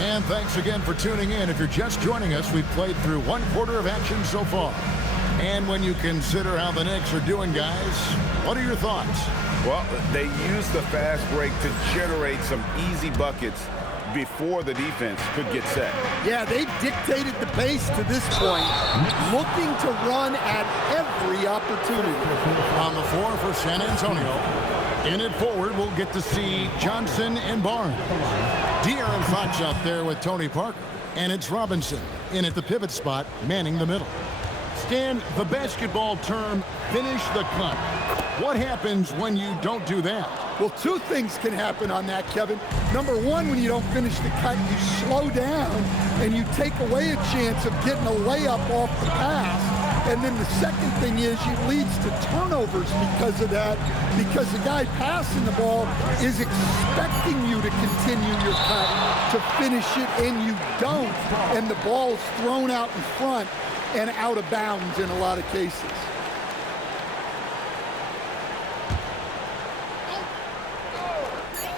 And thanks again for tuning in. If you're just joining us, we've played through one quarter of action so far. And when you consider how the Knicks are doing, guys, what are your thoughts? Well, they used the fast break to generate some easy buckets before the defense could get set. Yeah, they've dictated the pace to this point, looking to run at every opportunity. On the floor for San Antonio. In it forward, we'll get to see Johnson and Barnes. De'Aaron Fox out there with Tony Parker. And it's Robinson in at the pivot spot, manning the middle. Stan, the basketball term, finish the cut. What happens when you don't do that? Well, two things can happen on that, Kevin. Number one, when you don't finish the cut, you slow down and you take away a chance of getting a layup off the pass. And then the second thing is it leads to turnovers because of that, because the guy passing the ball is expecting you to continue your cut to finish it, and you don't, and the ball is thrown out in front and out of bounds in a lot of cases.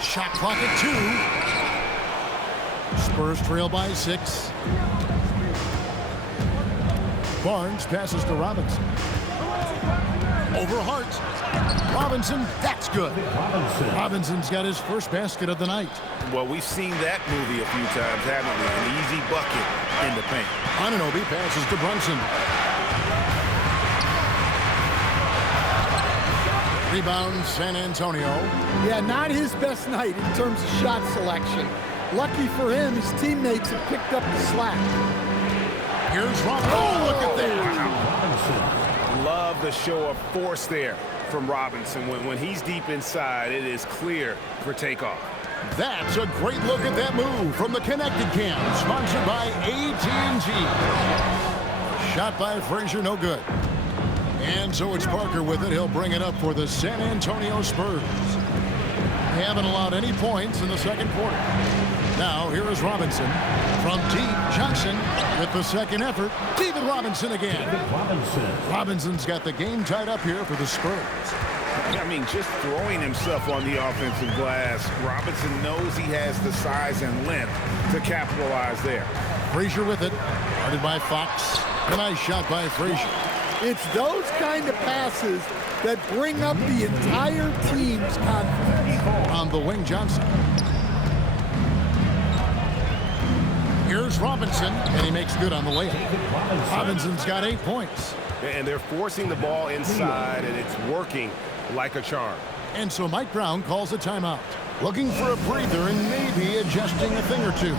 Shot clock at 2. Spurs trail by 6. Barnes passes to Robinson. Over Hart. Robinson, that's good. Robinson's got his first basket of the night. Well, we've seen that movie a few times, haven't we? An easy bucket in the paint. Anunoby passes to Brunson. Rebound, San Antonio. Yeah, not his best night in terms of shot selection. Lucky for him, his teammates have picked up the slack. Here's Robinson. Oh, look at that. Love the show of force there from Robinson. When he's deep inside, it is clear for takeoff. That's a great look at that move from the Connected Cam, sponsored by AT&T. Shot by Frazier, no good. And so it's Parker with it. He'll bring it up for the San Antonio Spurs. They haven't allowed any points in the second quarter. Now, here is Robinson. From deep, Johnson with the second effort. David Robinson again. Robinson's got the game tied up here for the Spurs. I mean, just throwing himself on the offensive glass, Robinson knows he has the size and length to capitalize there. Frazier with it. Guarded by Fox. A nice shot by Frazier. It's those kind of passes that bring up the entire team's confidence. On the wing, Johnson. Here's Robinson, and he makes good on the layup. Robinson's got 8 points. And they're forcing the ball inside, and it's working like a charm. And so Mike Brown calls a timeout. Looking for a breather and maybe adjusting a thing or two.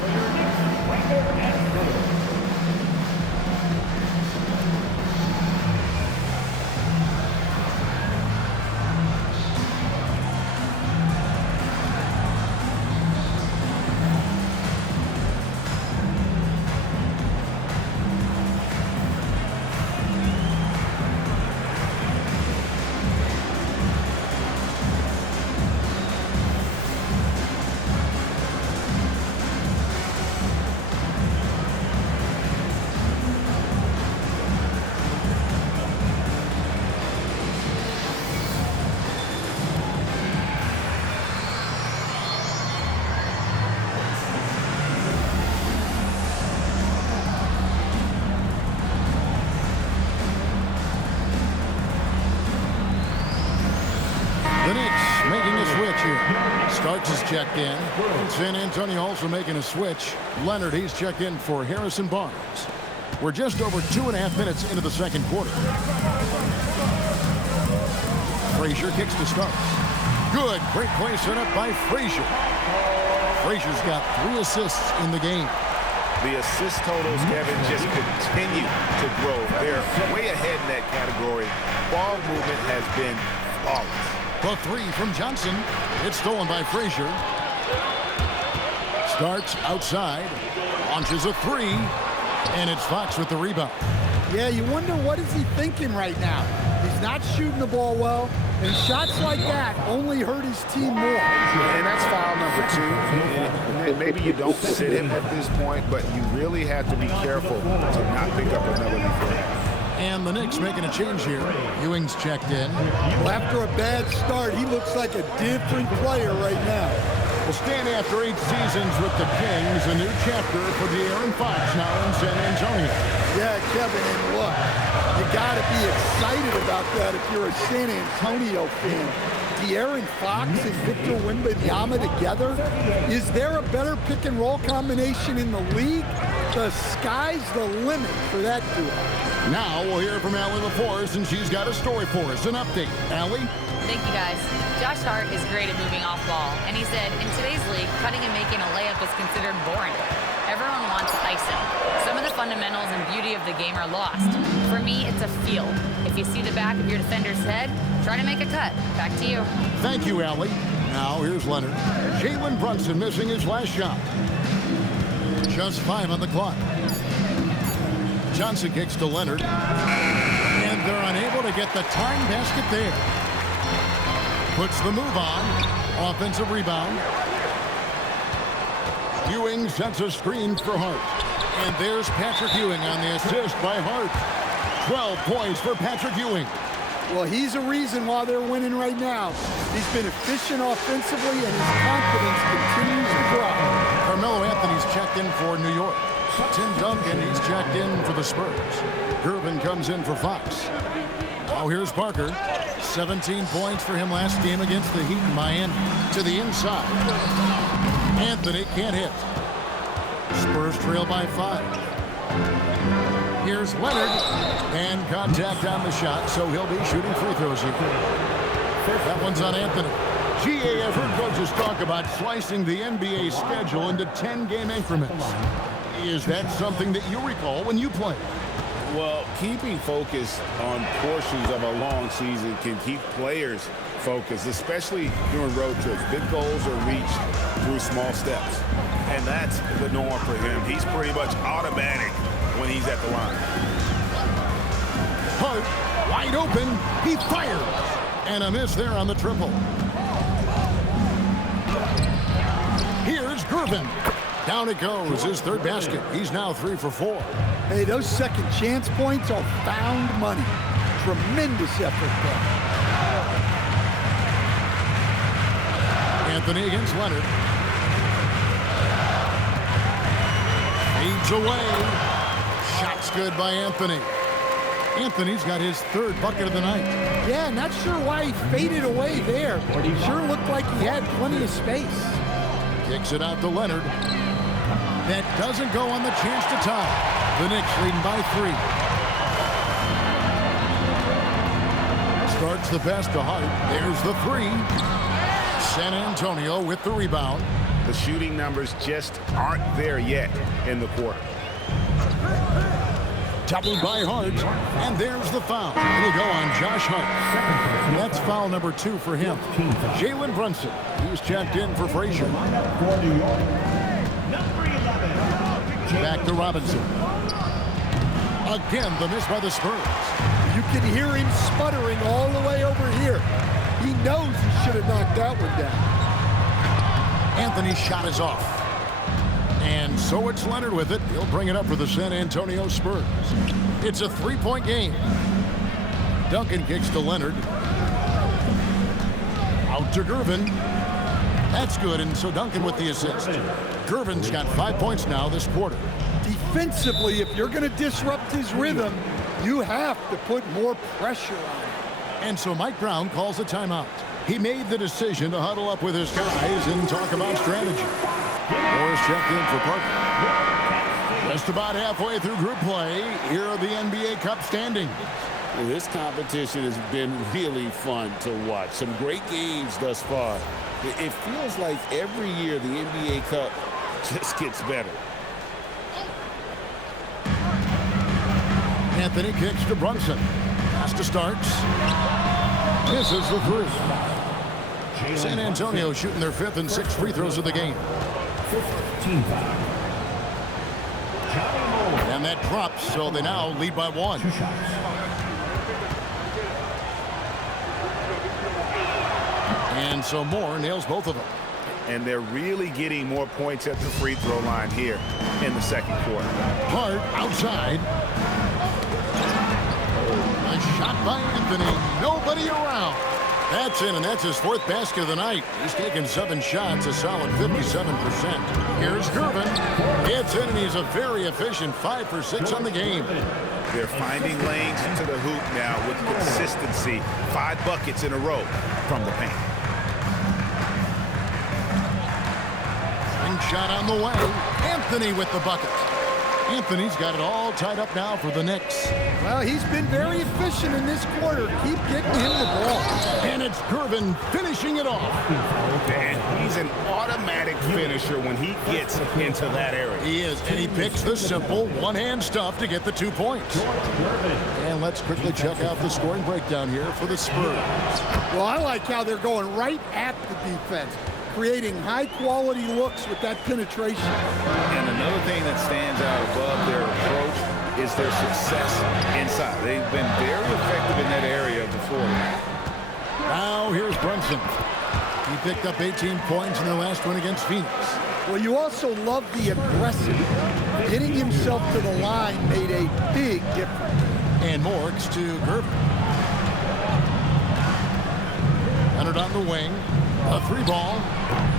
The Knicks making a switch here. Starks is checked in. San Antonio also making a switch. Leonard, he's checked in for Harrison Barnes. We're just over 2.5 minutes into the second quarter. Frazier kicks to Starks. Good. Great play set up by Frazier. Frazier's got 3 assists in the game. The assist totals, Kevin, just continue to grow. They're way ahead in that category. Ball movement has been flawless. The 3 from Johnson. It's stolen by Frazier. Starts outside. Launches a 3. And it's Fox with the rebound. Yeah, you wonder what is he thinking right now. He's not shooting the ball well, and shots like that only hurt his team more. And that's foul number 2. And maybe you don't sit him at this point, but you really have to be careful to not pick up another before half. And the Knicks making a change here. Ewing's checked in. Well, after a bad start, he looks like a different player right now. Well, staying after 8 seasons with the Kings, a new chapter for De'Aaron Fox now in San Antonio. Yeah, Kevin, and look, you got to be excited about that if you're a San Antonio fan. De'Aaron Fox and Victor Wembanyama together? Is there a better pick-and-roll combination in the league? The sky's the limit for that duo. Now we'll hear from Allie LaForce, and she's got a story for us. An update. Allie? Thank you, guys. Josh Hart is great at moving off ball, and he said, in today's league, cutting and making a layup is considered boring. Everyone wants icing. Some of the fundamentals and beauty of the game are lost. For me, it's a feel. If you see the back of your defender's head, try to make a cut. Back to you. Thank you, Allie. Now here's Leonard. Jalen Brunson missing his last shot. Just 5 on the clock. Johnson kicks to Leonard. And they're unable to get the time basket there. Puts the move on. Offensive rebound. Ewing sets a screen for Hart. And there's Patrick Ewing on the assist by Hart. 12 points for Patrick Ewing. Well, he's a reason why they're winning right now. He's been efficient offensively, and his confidence continues to grow. Carmelo Anthony's checked in for New York. Tim Duncan, he's checked in for the Spurs. Gervin comes in for Fox. Now here's Parker. 17 points for him last game against the Heat in Miami. To the inside. Anthony can't hit. Spurs trail by 5. Here's Leonard. And contact on the shot, so he'll be shooting free throws here. That one's on Anthony. GA, I've heard coaches talk about slicing the NBA schedule into 10-game increments. Is that something that you recall when you played? Well, keeping focus on portions of a long season can keep players focused, especially during road trips. Big goals are reached through small steps, and that's the norm for him. He's pretty much automatic when he's at the line. Hart, wide open, he fires. And a miss there on the triple. Here's Gervin. Down it goes, his third basket. He's now 3 for 4. Hey, those second chance points are found money. Tremendous effort there. Anthony against Leonard. Feeds away. Shot's good by Anthony. Anthony's got his 3rd bucket of the night. Yeah, not sure why he faded away there. Sure looked like he had plenty of space. Kicks it out to Leonard. That doesn't go on the chance to tie. The Knicks leading by 3. Starts the pass to Hart. There's the 3. San Antonio with the rebound. The shooting numbers just aren't there yet in the quarter. Tackled by Hart, and there's the foul. It'll go on Josh Hart. That's foul number 2 for him. Jalen Brunson, he's checked in for Frazier. Back to Robinson. Again, the miss by the Spurs. You can hear him sputtering all the way over here. He knows he should have knocked that one down. Anthony's shot is off. And so it's Leonard with it. He'll bring it up for the San Antonio Spurs. It's a 3-point game. Duncan kicks to Leonard. Out to Gervin. That's good, and so Duncan with the assist. Gervin's got 5 points now this quarter. Defensively, if you're going to disrupt his rhythm, you have to put more pressure on him. And so Mike Brown calls a timeout. He made the decision to huddle up with his guys and talk about strategy. Morris checked in for Parker. Just about halfway through group play, here are the NBA Cup standings. Well, this competition has been really fun to watch. Some great games thus far. It feels like every year the NBA Cup just gets better. Anthony kicks to Brunson. Pass to Starks. Misses the 3. San Antonio shooting their 5th and 6th free throws of the game. And that drops, so they now lead by 1. And so Moore nails both of them. And they're really getting more points at the free throw line here in the second quarter. Hart outside. A shot by Anthony. Nobody around. That's in, and that's his fourth basket of the night. He's taken 7 shots, a solid 57%. Here's Gervin. It's in, and he's a very efficient 5 for 6 on the game. They're finding lanes into the hoop now with consistency. 5 buckets in a row from the paint. Ring shot on the way. Anthony with the bucket. Anthony's got it all tied up now for the Knicks. Well, he's been very efficient in this quarter. Keep getting him the ball. And it's Gervin finishing it off. And he's an automatic finisher when he gets into that area. He is, and he picks the simple one-hand stuff to get the 2 points. And let's quickly check out the scoring breakdown here for the Spurs. Well, I like how they're going right at the defense, creating high-quality looks with that penetration. And another thing that stands out above their approach is their success inside. They've been very effective in that area of the floor. Now here's Brunson. He picked up 18 points in their last win against Phoenix. Well, you also love the aggressive. Getting himself to the line made a big difference. And Morgs to Gervin. Leonard on the wing. A 3-ball.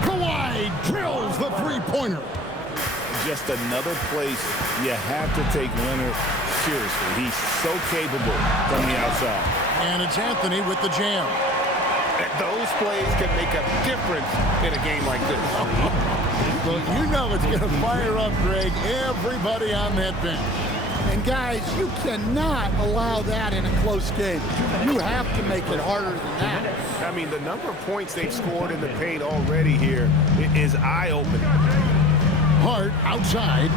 Kawhi drills the 3-pointer. Just another place you have to take Leonard seriously. He's so capable from the outside. And it's Anthony with the jam. Those plays can make a difference in a game like this. Well, you know it's going to fire up, Greg, everybody on that bench. And guys, you cannot allow that in a close game. You have to make it harder than that. I mean, the number of points they've scored in the paint already here is eye-opening. Hart outside.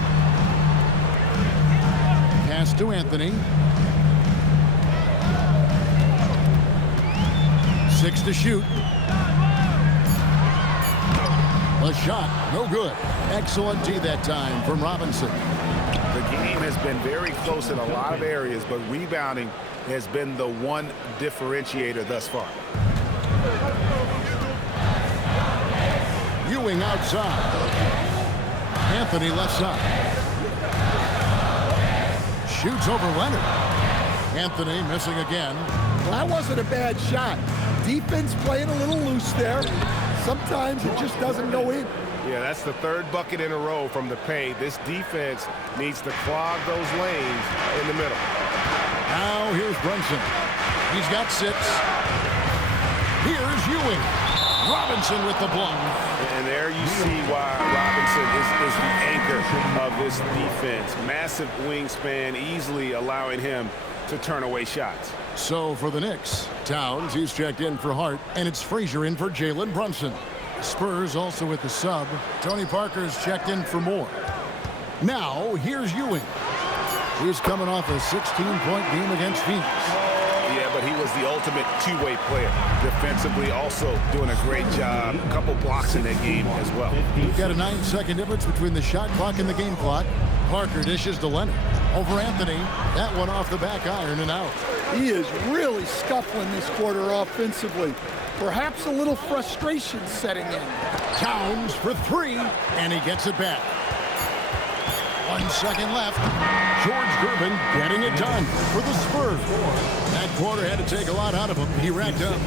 Pass to Anthony. 6 to shoot. A shot, no good. Excellent D that time from Robinson. The game has been very close in a lot of areas, but rebounding has been the one differentiator thus far. Ewing outside. Anthony left side. Shoots over Leonard. Anthony missing again. Well, that wasn't a bad shot. Defense playing a little loose there. Sometimes it just doesn't go in. Yeah, that's the 3rd bucket in a row from the paint. This defense needs to clog those lanes in the middle. Now here's Brunson. He's got 6. Here's Ewing. Robinson with the block. And there you see why Robinson is the anchor of this defense. Massive wingspan, easily allowing him to turn away shots. So for the Knicks, Towns, he's checked in for Hart, and it's Frazier in for Jalen Brunson. Spurs also with the sub. Tony Parker's checked in for Moore. Now here's Ewing. He's coming off a 16-point game against Phoenix. Yeah, but he was the ultimate two-way player. Defensively also doing a great job. A couple blocks in that game as well. You've got a 9-second difference between the shot clock and the game clock. Parker dishes to Leonard. Over Anthony. That one off the back iron and out. He is really scuffling this quarter offensively. Perhaps a little frustration setting in. Towns for 3, and he gets it back. 1 second left. George Gervin getting it done for the Spurs. That quarter had to take a lot out of him. He racked up